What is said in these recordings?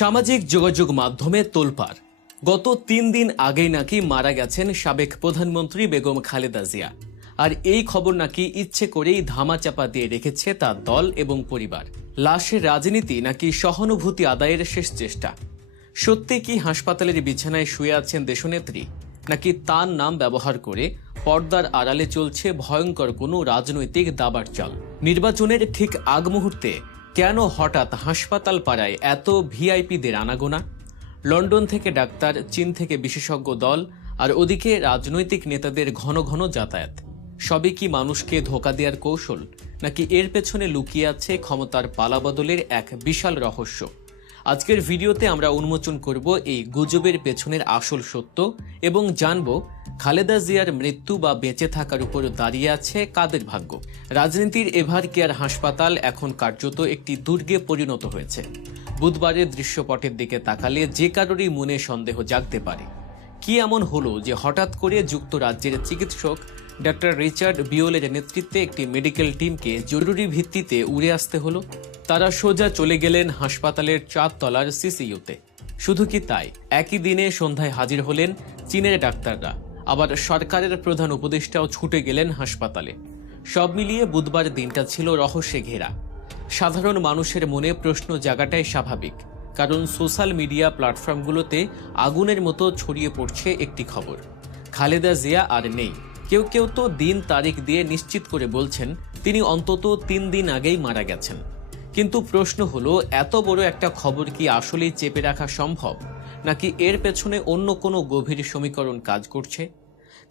সামাজিক যোগাযোগ মাধ্যমে তোলপাড়। গত ৩ দিন আগেই নাকি মারা গেছেন সাবেক প্রধানমন্ত্রী বেগম খালেদা জিয়া। আর এই খবর নাকি ইচ্ছে করেই ধামাচাপা দিয়ে রেখেছে তার দল এবং পরিবার। লাশের রাজনীতি নাকি সহানুভূতি আদায়ের শেষ চেষ্টা? সত্যি কি হাসপাতালের বিছানায় শুয়ে আছেন দেশনেত্রী, নাকি তার নাম ব্যবহার করে পর্দার আড়ালে চলছে ভয়ঙ্কর কোনো রাজনৈতিক দাবার চাল? নির্বাচনের ঠিক আগ মুহূর্তে কেন হঠাৎ হাসপাতাল পাড়ায় এত ভিআইপিদের আনাগোনা? লন্ডন থেকে ডাক্তার, চীন থেকে বিশেষজ্ঞ দল, আর ওদিকে রাজনৈতিক নেতাদের ঘন ঘন যাতায়াত। সবই কি মানুষকে ধোঁকা দেওয়ার কৌশল, নাকি এর পেছনে লুকিয়ে আছে ক্ষমতার পালাবদলের এক বিশাল রহস্য? আজকের ভিডিওতে আমরা উন্মোচন করব এই গুজবের পেছনের আসল সত্য এবং জানব খালেদা জিয়ার মৃত্যু বা বেঁচে থাকার উপর দাঁড়িয়ে আছে কাদের ভাগ্য। রাজনীতির এভার কেয়ার হাসপাতাল এখন কার্যত একটি দুর্গে পরিণত হয়েছে। বুধবারের দৃশ্যপটের দিকে তাকালে যে কারোরই মনে সন্দেহ জাগতে পারে, কি এমন হলো যে হঠাৎ করে যুক্তরাজ্যের চিকিৎসক ডক্টর রিচার্ড বিওলের নেতৃত্বে একটি মেডিকেল টিমকে জরুরি ভিত্তিতে উড়ে আসতে হলো। তারা সোজা চলে গেলেন হাসপাতালের 4 তলার সিসিইউতে। শুধু কি তাই, একই দিনে সন্ধ্যায় হাজির হলেন চীনের ডাক্তাররা, আবার সরকারের প্রধান উপদেষ্টাও ছুটে গেলেন হাসপাতালে। সব মিলিয়ে বুধবার দিনটা ছিল রহস্যে ঘেরা। সাধারণ মানুষের মনে প্রশ্ন জাগাটাই স্বাভাবিক, কারণ সোশ্যাল মিডিয়া প্ল্যাটফর্মগুলোতে আগুনের মতো ছড়িয়ে পড়ছে একটি খবর: খালেদা জিয়া আর নেই। কেউ কেউ তো দিন তারিখ দিয়ে নিশ্চিত করে বলছেন তিনি অন্তত 3 দিন আগেই মারা গেছেন। কিন্তু প্রশ্ন হলো, এত বড় একটা খবর কি আসলেই চেপে রাখা সম্ভব, নাকি এর পেছনে অন্য কোনো গভীর সমীকরণ কাজ করছে?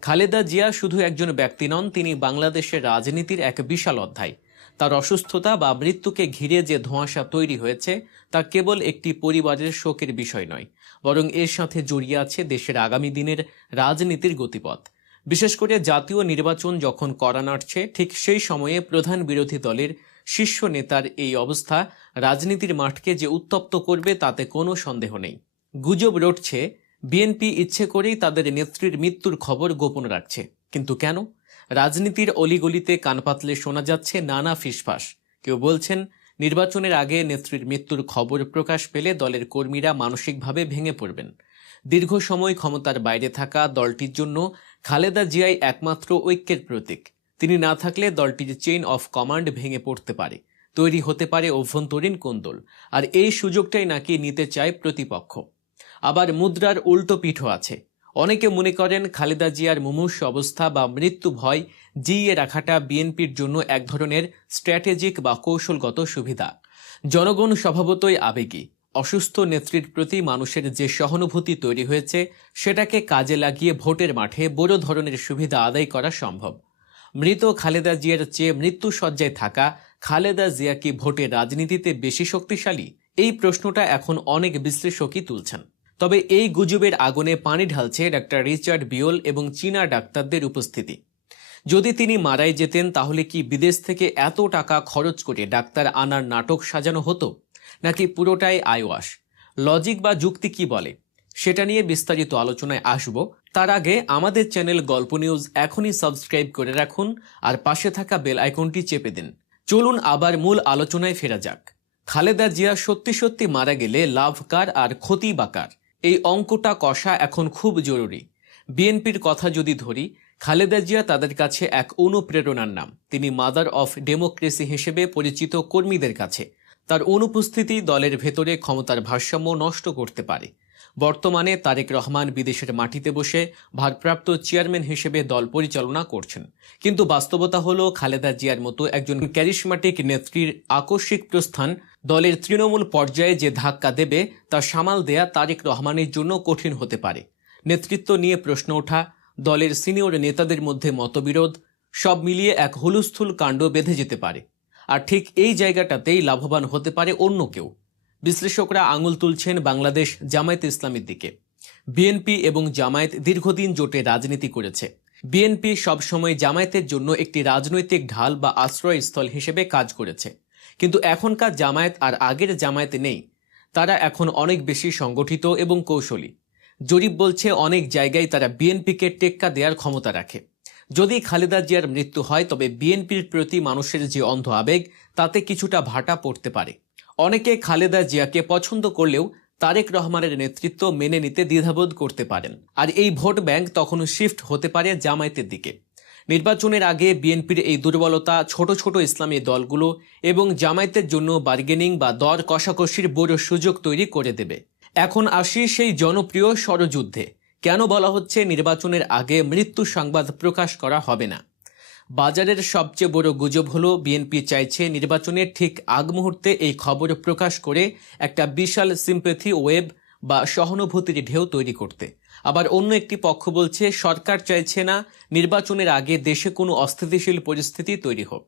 খালেদা জিয়া শুধু একজন ব্যক্তি নন, তিনি বাংলাদেশের রাজনীতির এক বিশাল অধ্যায়। তার অসুস্থতা বা মৃত্যুকে ঘিরে যে ধোঁয়াশা তৈরি হয়েছে তা কেবল একটি পরিবারের শোকের বিষয় নয়, বরং এর সাথে জড়িয়ে আছে দেশের আগামী দিনের রাজনীতির গতিপথ। বিশেষ করে জাতীয় নির্বাচন যখন কড়া নাড়ছে, ঠিক সেই সময়ে প্রধান বিরোধী দলের শীর্ষ নেতার এই অবস্থা রাজনীতির মাঠকে যে উত্তপ্ত করবে তাতে কোনো সন্দেহ নেই। গুজব রটছে বিএনপি ইচ্ছে করেই তাদের নেত্রীর মৃত্যুর খবর গোপন রাখছে। কিন্তু কেন? রাজনীতির অলিগলিতে কান পাতলে শোনা যাচ্ছে নানা ফিসফাস। কেউ বলছেন নির্বাচনের আগে নেত্রীর মৃত্যুর খবর প্রকাশ পেলে দলের কর্মীরা মানসিকভাবে ভেঙে পড়বেন। দীর্ঘ সময় ক্ষমতার বাইরে থাকা দলটির জন্য খালেদা জিয়াই একমাত্র ঐক্যের প্রতীক। তিনি না থাকলে দলটির চেইন অফ কমান্ড ভেঙে পড়তে পারে, তৈরি হতে পারে অভ্যন্তরীণ কোন্দল, আর এই সুযোগটাই নাকি নিতে চায় প্রতিপক্ষ। আবার মুদ্রার উল্টো পিঠও আছে। অনেকে মনে করেন খালেদা জিয়ার মুমূর্ষু অবস্থা বা মৃত্যু ভয় জিইয়ে রাখাটা বিএনপির জন্য এক ধরনের স্ট্র্যাটেজিক বা কৌশলগত সুবিধা। জনগণ স্বভাবতই আবেগী। অসুস্থ নেত্রীর প্রতি মানুষের যে সহানুভূতি তৈরি হয়েছে, সেটাকে কাজে লাগিয়ে ভোটের মাঠে বড় ধরনের সুবিধা আদায় করা সম্ভব। মৃত খালেদা জিয়ার চেয়ে মৃত্যুসজ্জায় থাকা খালেদা জিয়া কি ভোটের রাজনীতিতে বেশি শক্তিশালী? এই প্রশ্নটা এখন অনেক বিশ্লেষকই তুলছেন। তবে এই গুজবের আগুনে পানি ঢালছে ডক্টর রিচার্ড বিওল এবং চীনা ডাক্তারদের উপস্থিতি। যদি তিনি মারাই যেতেন, তাহলে কি বিদেশ থেকে এত টাকা খরচ করে ডাক্তার আনার নাটক সাজানো হতো, নাকি পুরোটাই আইওয়াশ? লজিক বা যুক্তি কি বলে, সেটা নিয়ে বিস্তারিত আলোচনায় আসব। তার আগে আমাদের চ্যানেল গল্প নিউজ এখনই সাবস্ক্রাইব করে রাখুন আর পাশে থাকা বেল আইকনটি চেপে দিন। চলুন আবার মূল আলোচনায় ফেরা যাক। খালেদা জিয়া সত্যি সত্যি মারা গেলে লাভ কার আর ক্ষতি বা কার? এই অঙ্কটা কষা এখন খুব জরুরি। বিএনপির কথা যদি ধরি, খালেদা জিয়া তাদের কাছে এক অনুপ্রেরণার নাম। তিনি মাদার অফ ডেমোক্রেসি হিসেবে পরিচিত কর্মীদের কাছে। তার অনুপস্থিতি দলের ভেতরে ক্ষমতার ভারসাম্য নষ্ট করতে পারে। বর্তমানে তারেক রহমান বিদেশের মাটিতে বসে ভারপ্রাপ্ত চেয়ারম্যান হিসেবে দল পরিচালনা করছেন। কিন্তু বাস্তবতা হলো, খালেদা জিয়ার মতো একজন ক্যারিশমাটিক নেত্রীর আকস্মিক প্রস্থান দলের তৃণমূল পর্যায়ে যে ধাক্কা দেবে তা সামাল দেয়া তারেক রহমানের জন্য কঠিন হতে পারে। নেতৃত্ব নিয়ে প্রশ্ন ওঠা, দলের সিনিয়র নেতাদের মধ্যে মতবিরোধ, সব মিলিয়ে এক হুলস্থুল কাণ্ড বেঁধে যেতে পারে। আর ঠিক এই জায়গাটাতেই লাভবান হতে পারে অন্য কেউ। বিশ্লেষকরা আঙুল তুলছেন বাংলাদেশ জামায়াত ইসলামীর দিকে। বিএনপি এবং জামায়াত দীর্ঘদিন জোটে রাজনীতি করেছে। বিএনপি সবসময় জামায়াতের জন্য একটি রাজনৈতিক ঢাল বা আশ্রয়স্থল হিসেবে কাজ করেছে। কিন্তু এখনকার জামায়াত আর আগের জামায়াত নেই। তারা এখন অনেক বেশি সংগঠিত এবং কৌশলী। জরিপ বলছে অনেক জায়গায় তারা বিএনপিকে টেক্কা দেওয়ার ক্ষমতা রাখে। যদি খালেদা জিয়ার মৃত্যু হয়, তবে বিএনপির প্রতি মানুষের যে অন্ধ আবেগ, তাতে কিছুটা ভাটা পড়তে পারে। অনেকে খালেদা জিয়াকে পছন্দ করলেও তারেক রহমানের নেতৃত্ব মেনে নিতে দ্বিধাবোধ করতে পারেন। আর এই ভোট ব্যাংক তখন শিফট হতে পারে জামায়াতের দিকে। নির্বাচনের আগে বিএনপির এই দুর্বলতা ছোট ছোট ইসলামী দলগুলো এবং জামায়াতের জন্য বার্গেনিং বা দর কষাকষির বড় সুযোগ তৈরি করে দেবে। এখন আসি সেই জনপ্রিয় ষড়যুদ্ধে। কেন বলা হচ্ছে নির্বাচনের আগে মৃত্যু সংবাদ প্রকাশ করা হবে না? বাজারের সবচেয়ে বড় গুজব হলো বিএনপি চাইছে নির্বাচনের ঠিক আগ মুহূর্তে এই খবর প্রকাশ করে একটা বিশাল সিম্প্যাথি ওয়েব বা সহানুভূতির ঢেউ তৈরি করতে। আবার অন্য একটি পক্ষ বলছে সরকার চাইছে না নির্বাচনের আগে দেশে কোনো অস্থিতিশীল পরিস্থিতি তৈরি হোক,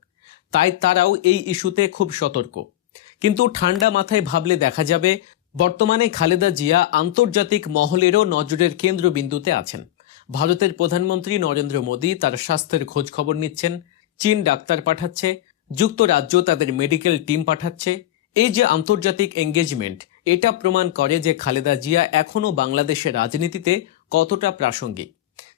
তাই তারাও এই ইস্যুতে খুব সতর্ক। কিন্তু ঠান্ডা মাথায় ভাবলে দেখা যাবে বর্তমানে খালেদা জিয়া আন্তর্জাতিক মহলেরও নজরের কেন্দ্রবিন্দুতে আছেন। ভারতের প্রধানমন্ত্রী নরেন্দ্র মোদী তার স্বাস্থ্যের খোঁজ খবর নিচ্ছেন, চীন ডাক্তার পাঠাচ্ছে, যুক্তরাজ্য তাদের মেডিকেল টিম পাঠাচ্ছে। এই যে আন্তর্জাতিক এঙ্গেজমেন্ট, এটা প্রমাণ করে যে খালেদা জিয়া এখনও বাংলাদেশের রাজনীতিতে কতটা প্রাসঙ্গিক।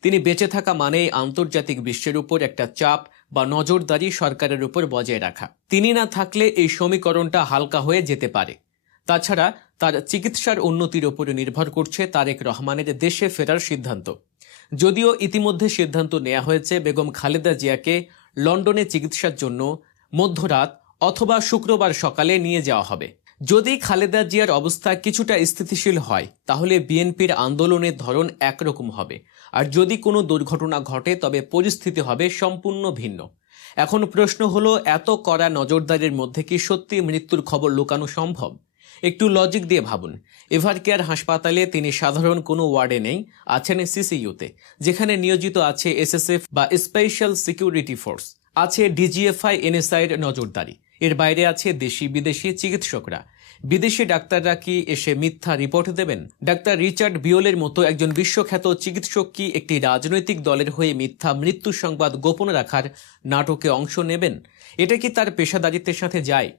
তিনি বেঁচে থাকা মানেই আন্তর্জাতিক বিশ্বের উপর একটা চাপ বা নজরদারি সরকারের উপর বজায় রাখা। তিনি না থাকলে এই সমীকরণটা হালকা হয়ে যেতে পারে। তাছাড়া তার চিকিৎসার উন্নতির উপরে নির্ভর করছে তারেক রহমানের দেশে ফেরার সিদ্ধান্ত। যদিও ইতিমধ্যে সিদ্ধান্ত নেওয়া হয়েছে বেগম খালেদা জিয়াকে লন্ডনে চিকিৎসার জন্য মধ্যরাত অথবা শুক্রবার সকালে নিয়ে যাওয়া হবে। যদি খালেদা জিয়ার অবস্থা কিছুটা স্থিতিশীল হয় তাহলে বিএনপির আন্দোলনের ধরন একরকম হবে, আর যদি কোনো দুর্ঘটনা ঘটে তবে পরিস্থিতি হবে সম্পূর্ণ ভিন্ন। এখন প্রশ্ন হলো, এত কড়া নজরদারির মধ্যে কি সত্যি মৃত্যুর খবর লুকানো সম্ভব? একটু লজিক দিয়ে ভাবুন। এভারকেয়ার হাসপাতালে তিনি সাধারণ কোনো ওয়ার্ডে নেই, আছেন সিসিইউতে, যেখানে নিয়োজিত আছে এসএসএফ বা স্পেশাল সিকিউরিটি ফোর্স, আছে ডিজিএফআই এনএসআইয়ের নজরদারি। এর বাইরে আছে দেশি বিদেশি চিকিৎসকরা। বিদেশি ডাক্তাররা কি এসে মিথ্যা রিপোর্ট দেবেন? ডাক্তার রিচার্ড বিওলের মতো একজন বিশ্বখ্যাত চিকিৎসক কি একটি রাজনৈতিক দলের হয়ে মিথ্যা মৃত্যু সংবাদ গোপন রাখার নাটকে অংশ নেবেন? এটা কি তার পেশাদারিত্বের সাথে যায়?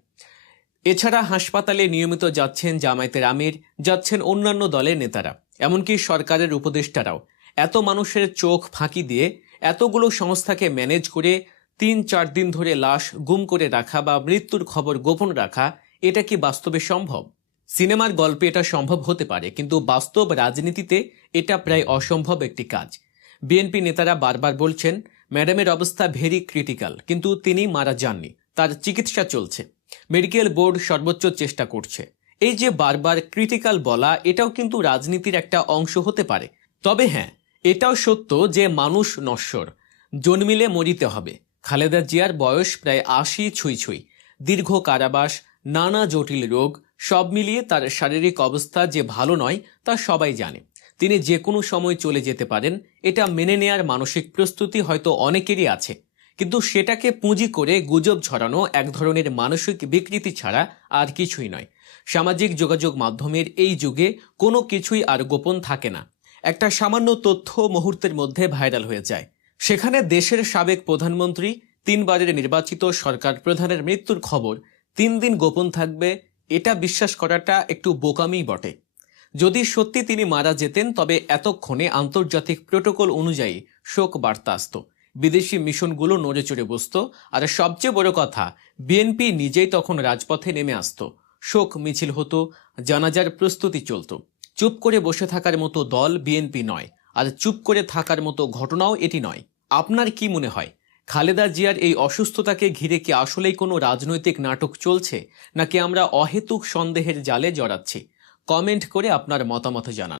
এছাড়া হাসপাতালে নিয়মিত যাচ্ছেন জামায়াতের আমির, যাচ্ছেন অন্যান্য দলের নেতারা, এমনকি সরকারের উপদেষ্টারাও। এত মানুষের চোখ ফাঁকি দিয়ে এতগুলো সংস্থাকে ম্যানেজ করে ৩-৪ দিন ধরে লাশ গুম করে রাখা বা মৃত্যুর খবর গোপন রাখা, এটা কি বাস্তবে সম্ভব? সিনেমার গল্পে এটা সম্ভব হতে পারে, কিন্তু বাস্তব রাজনীতিতে এটা প্রায় অসম্ভব একটি কাজ। বিএনপি নেতারা বারবার বলছেন ম্যাডামের অবস্থা ভেরি ক্রিটিক্যাল, কিন্তু তিনি মারা যাননি, তার চিকিৎসা চলছে, মেডিকেল বোর্ড সর্বোচ্চ চেষ্টা করছে। এই যে বারবার ক্রিটিক্যাল বলা, এটাও কিন্তু রাজনীতির একটা অংশ হতে পারে। তবে হ্যাঁ, এটাও সত্য যে মানুষ নশ্বর, জন্মিলে মরিতে হবে। খালেদা জিয়ার বয়স প্রায় ৮০ ছুঁই ছুঁই, দীর্ঘ কারাবাস, নানা জটিল রোগ, সব মিলিয়ে তার শারীরিক অবস্থা যে ভালো নয় তা সবাই জানে। তিনি যে কোনো সময় চলে যেতে পারেন, এটা মেনে নেয়ার মানসিক প্রস্তুতি হয়তো অনেকেরই আছে, কিন্তু সেটাকে পুঁজি করে গুজব ছড়ানো এক ধরনের মানসিক বিকৃতি ছাড়া আর কিছুই নয়। সামাজিক যোগাযোগ মাধ্যমের এই যুগে কোনো কিছুই আর গোপন থাকে না। একটা সামান্য তথ্য মুহূর্তের মধ্যে ভাইরাল হয়ে যায়। সেখানে দেশের সাবেক প্রধানমন্ত্রী, ৩ বারের নির্বাচিত সরকার প্রধানের মৃত্যুর খবর ৩ দিন গোপন থাকবে, এটা বিশ্বাস করাটা একটু বোকামিই বটে। যদি সত্যি তিনি মারা যেতেন তবে এতক্ষণে আন্তর্জাতিক প্রোটোকল অনুযায়ী শোক বার্তা আসত, বিদেশি মিশনগুলো নড়ে চড়ে বসত, আর সবচেয়ে বড় কথা, বিএনপি নিজেই তখন রাজপথে নেমে আসত, শোক মিছিল হতো, জানাজার প্রস্তুতি চলত। চুপ করে বসে থাকার মতো দল বিএনপি নয়, আর চুপ করে থাকার মতো ঘটনাও এটি নয়। আপনার কি মনে হয়, খালেদা জিয়ার এই অসুস্থতাকে ঘিরে কি আসলেই কোনো রাজনৈতিক নাটক চলছে, নাকি আমরা অহেতুক সন্দেহের জালে জড়াচ্ছি? কমেন্ট করে আপনার মতামত জানান।